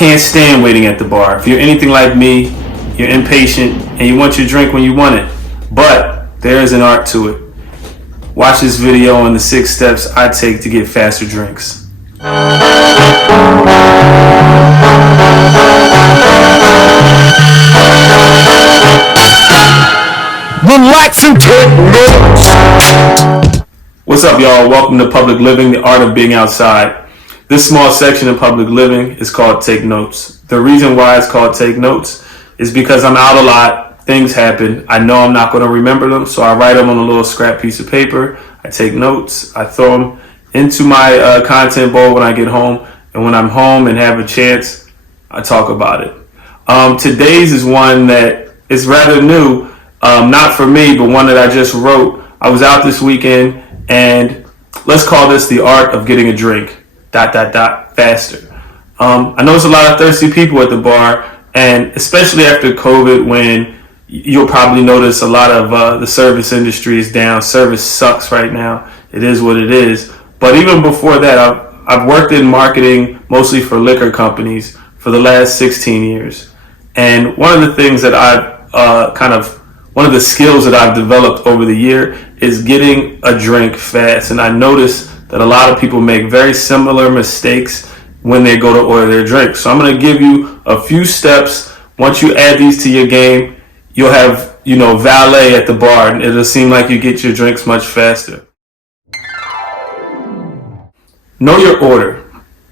can't stand waiting at the bar. If you're anything like me, you're impatient and you want your drink when you want it. But there is an art to it. Watch this video on the 6 steps I take to get faster drinks. Relax and take notes. What's up, y'all? Welcome to Public Living, the art of being outside. This small section of public living is called Take Notes. The reason why it's called Take Notes is because I'm out a lot. Things happen. I know I'm not going to remember them, so I write them on a little scrap piece of paper. I take notes. I throw them into my content bowl when I get home. And when I'm home and have a chance, I talk about it. Today's is one that is rather new. Not for me, but one that I just wrote. I was out this weekend, and let's call this the art of getting a drink. ... faster. I know there's a lot of thirsty people at the bar, and especially after COVID, when you'll probably notice a lot of the service industry is down. Service sucks right now. It is what it is. But even before that, I've worked in marketing mostly for liquor companies for the last 16 years. And one of the things that one of the skills that I've developed over the year is getting a drink fast. And I noticed that a lot of people make very similar mistakes when they go to order their drink. So I'm going to give you a few steps. Once you add these to your game, you'll have, valet at the bar, and it'll seem like you get your drinks much faster. Know your order.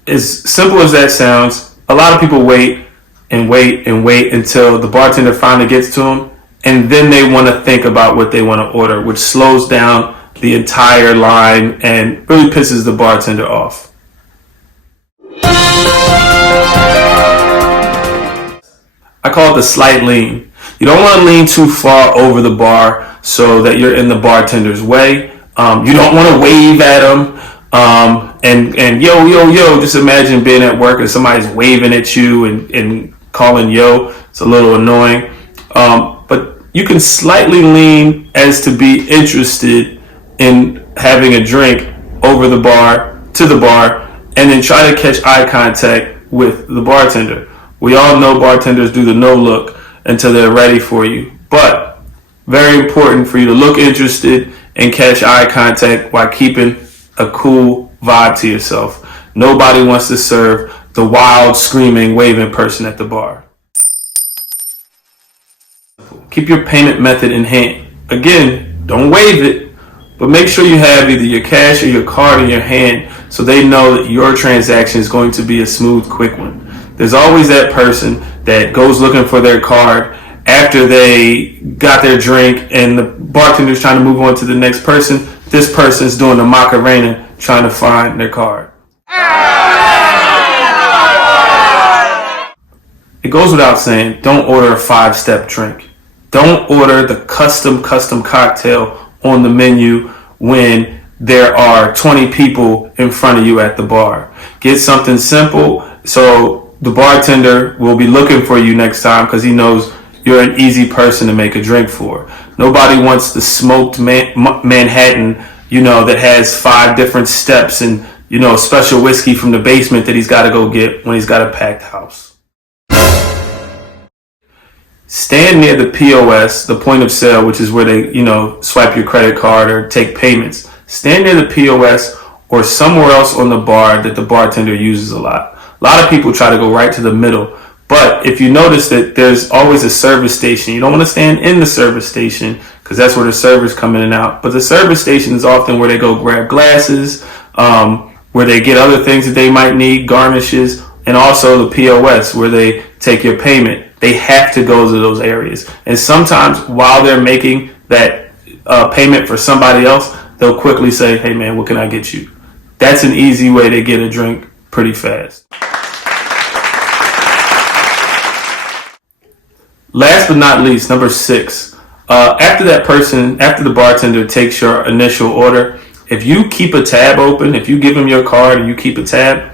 As simple as that sounds, a lot of people wait and wait and wait until the bartender finally gets to them, and then they want to think about what they want to order, which slows down the entire line and really pisses the bartender off. I call it the slight lean. You don't want to lean too far over the bar so that you're in the bartender's way. You don't want to wave at them and yo. Just imagine being at work and somebody's waving at you and calling yo. It's a little annoying. But you can slightly lean as to be interested in having a drink over the bar, to the bar, and then try to catch eye contact with the bartender. We all know bartenders do the no look until they're ready for you, but very important for you to look interested and catch eye contact while keeping a cool vibe to yourself. Nobody wants to serve the wild, screaming, waving person at the bar. Keep your payment method in hand. Again, don't wave it, but make sure you have either your cash or your card in your hand so they know that your transaction is going to be a smooth, quick one. There's always that person that goes looking for their card after they got their drink and the bartender's trying to move on to the next person. This person's doing the Macarena trying to find their card. It goes without saying, don't order a 5-step drink. Don't order the custom cocktail on the menu when there are 20 people in front of you at the bar. Get something simple so the bartender will be looking for you next time because he knows you're an easy person to make a drink for. Nobody wants the smoked Manhattan, that has 5 different steps and, special whiskey from the basement that he's got to go get when he's got a packed house. Stand near the POS, the point of sale, which is where they, swipe your credit card or take payments. Stand near the POS or somewhere else on the bar that the bartender uses a lot. A lot of people try to go right to the middle, but if you notice that there's always a service station, you don't want to stand in the service station because that's where the servers come in and out. But the service station is often where they go grab glasses, where they get other things that they might need, garnishes, and also the POS where they take your payment. They have to go to those areas. And sometimes while they're making that payment for somebody else, they'll quickly say, hey man, what can I get you? That's an easy way to get a drink pretty fast. Last but not least, number 6. After the bartender takes your initial order, if you keep a tab open, if you give him your card and you keep a tab,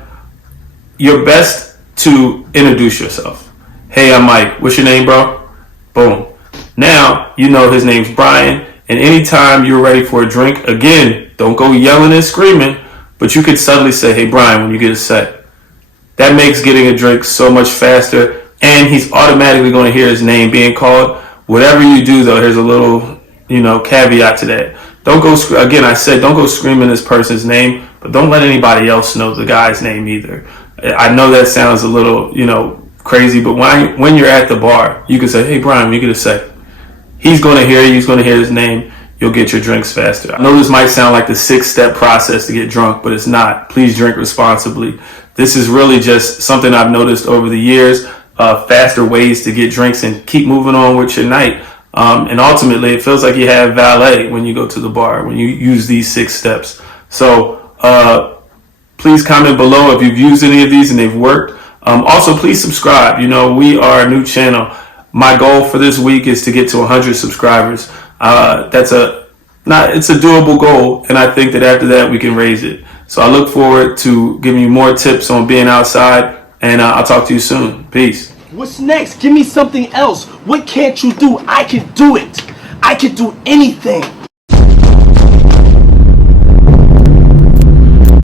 you're best to introduce yourself. Hey, I'm Mike. What's your name, bro? Boom. Now you know his name's Brian, and anytime you're ready for a drink, again, don't go yelling and screaming, but you could subtly say, hey, Brian, when you get a set. That makes getting a drink so much faster, and he's automatically going to hear his name being called. Whatever you do, though, here's a little, caveat to that. Don't go, again, I said don't go screaming this person's name, but don't let anybody else know the guy's name either. I know that sounds a little, crazy, but when you're at the bar, you can say, hey, Brian, you get a second. He's going to hear you. He's going to hear his name. You'll get your drinks faster. I know this might sound like the 6-step process to get drunk, but it's not. Please drink responsibly. This is really just something I've noticed over the years, faster ways to get drinks and keep moving on with your night. And ultimately, it feels like you have valet when you go to the bar, when you use these 6 steps. So please comment below if you've used any of these and they've worked. Also, please subscribe. We are a new channel. My goal for this week is to get to 100 subscribers. It's a doable goal, and I think that after that we can raise it. So I look forward to giving you more tips on being outside, and I'll talk to you soon. Peace. What's next? Give me something else. What can't you do? I can do it. I can do anything.